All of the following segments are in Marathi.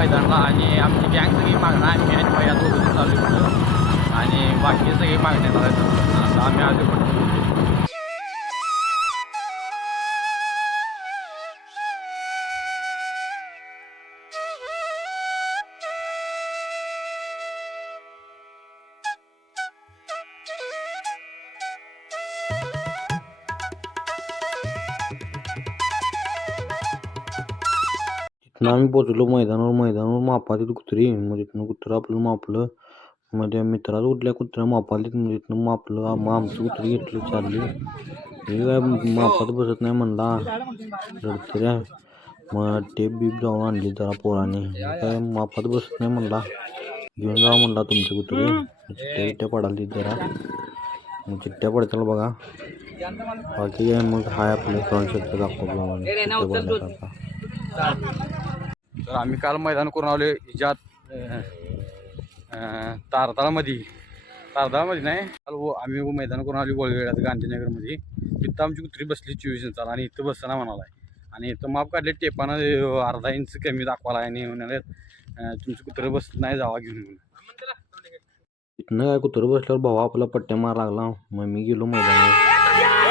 मैदानाला आणि आमची गँग सगळी मागणं आम्ही आणि पहिल्या दोघं चालू होतो आणि बाकी सगळी मागण्यात आलं आम्ही आधी पण तिथनं आम्ही पोचलो मैदानावर मैदानावर मापाली कुत्री. मग म्हणजे तिथनं कुत्रं आपलं मापलं. म्हणजे मग त्या मित्राला कुठल्या कुत्र्या मापाली मग म्हणजे तिथनं मापलं. मग आमचं कुत्री घेतलं चालली. हे काय मापात बसत नाही म्हणला. रडतऱ्या मग टेप बीप जाऊन आणली जरा पोराने. काय मापात बसत नाही म्हणला. घेऊन जा म्हणला तुमचे कुत्रे. चिट्ट्या बिट्ट्या पडाली जरा. मग चिट्ट्या पडताल बघा. बाकी काय मग हाय आपलं फ्रंट दाखवलं चिट्ट्या पडल्यासारखा तर आम्ही काल मैदान करून आलो ज्यात तारदाळामध्ये. तारदाळामध्ये नाही काल आम्ही मैदान करून आलो वळवेळात गांधीनगरमध्ये. तिथं आमची कुत्री बसली चोवीस इंचाला आणि इथं बसताना म्हणाला आणि इथं माप काढले टेपानं अर्धा इंच कमी दाखवाला आणि म्हणाले तुमचं कुत्रं बसत नाही जावा घेऊन म्हणून काय कुत्रं बसल्यावर भावा आपला पट्ट्या मार लागला. मग मी गेलो मैदानावर.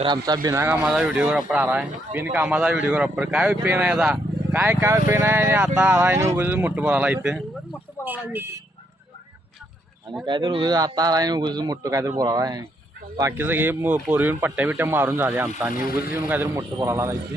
तर आमचा बिनाकामाचा व्हिडिओग्राफर आला आहे. बिनकामाचा व्हिडिओग्राफर. काय पेन आहे आता काय काय पेन आहे? आणि आता आला आणि उगच मोठं बोलायला इथे. आणि काय तर आता आला आणि उगच मोठं काय तर बोलायला आहे. बाकी सगळे मो- येऊन पट्ट्या बिट्ट्या मारून झाले आमचा आणि उगच येऊन काहीतरी मोठं बोलायला इथे.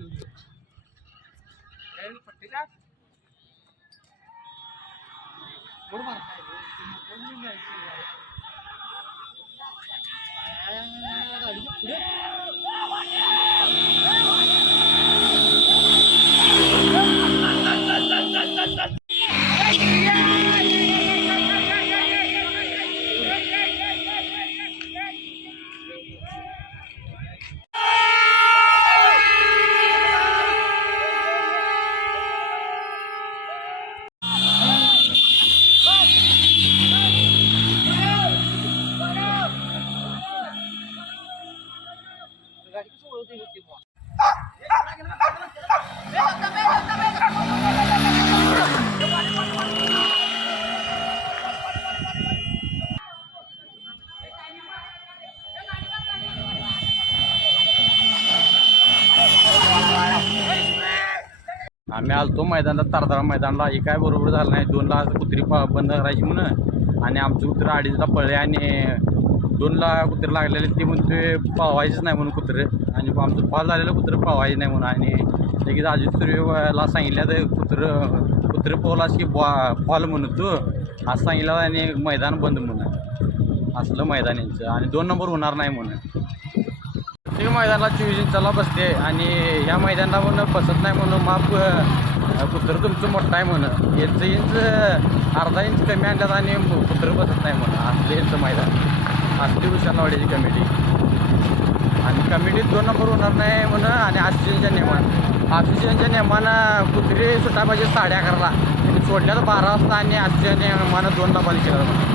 Udah. आम्ही आलतो मैदानात तारदारा मैदानला. हे काय बरोबर झालं नाही. दोनला कुत्री पा बंद करायची म्हणून. आणि आमचे कुत्रं अडीचला पळले आणि दोनला कुत्रे लागलेले ते म्हणते पळवायचंच नाही म्हणून कुत्रं. आणि आमचं फॉल झालेलं कुत्रं पळवायचं नाही म्हणून. आणि लगेच अजित सूर्यला सांगितलं तर कुत्रं कुत्रं पोहलास की बॉ फॉल म्हणून तू. असं सांगितलं आणि मैदान बंद म्हणून. असलं मैदान यांचं. आणि दोन नंबर होणार नाही म्हणून. ते मैदानाला चोवीस इंचाला बसते आणि ह्या मैदानाला म्हणून बसत नाही म्हणून माप कुत्र तुमचं मोठं आहे म्हणून. यांचं इंच अर्धा इंच कमी आणल्यात आणि कुत्र बसत नाही म्हणून. असले यांचं मैदान. असली विशालवाडीची कमिटी. आणि कमिटीत दोन नंबर होणार नाही म्हणून आणि ऑक्सिजनच्या नियमान ऑक्सिजनच्या नियमानं कुत्री सुटा पाहिजे साडे अकराला. आणि सोडल्यात बारा वाजता आणि ऑक्सिजनच्या नियमानं दोन नंबर केला म्हणून